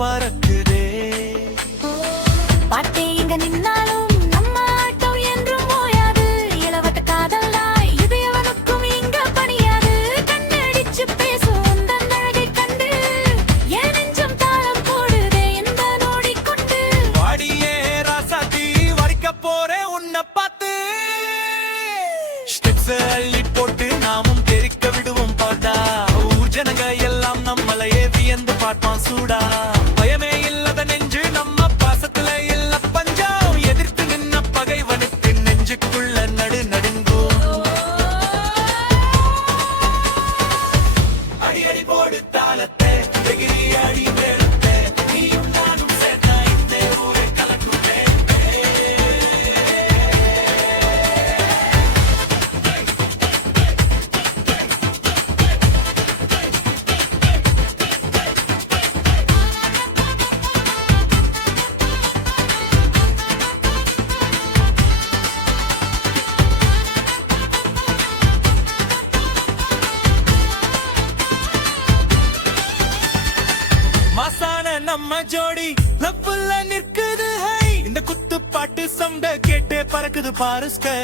பறக்குதே. பாட்டே இங்க நின்னாலும் நம்ம ஆட்டம் என்றும் ஓயாது. இளவட்ட காதலாய் இது எவனுக்கும் இங்க பணியாது. கண்ணடிச்சு பேசும் உந்தன் அழகை கண்டு என் நெஞ்சம் தாளம் போடுதே இந்த நோடி கொண்டு. வாடியே ராசாத்தி வடிக்க போறேன் உன்னை பார்த்து. ஸ்டெப்ஸ் அள்ளி போட்டு நாமும் தெரிக்க விடுவோம் பாட்டா. ஊர் ஜனங்க எல்லாம் நம்மளையே வியந்து பார்ப்பான் சூடா. பயமே இல்லாத நெஞ்சு நம்ம பாசத்துல இல்ல பஞ்சம். எதிர்த்து நின்ன பகைவனுக்கு நெஞ்சுக்குள்ள நடு நடுங்கும். அடி அடி போடு தாளத்தை எகிரி அடி மேளத்தை. நீயும் நானும் சேர்ந்தா இந்த ஊரை கலக்குமே. மாசான நம்ம ஜோடி லவ்வுல நிற்குது. ஹை இந்த குத்து பாட்டு சவுண்ட கேட்டே பறக்குது பாரு ஸ்கை.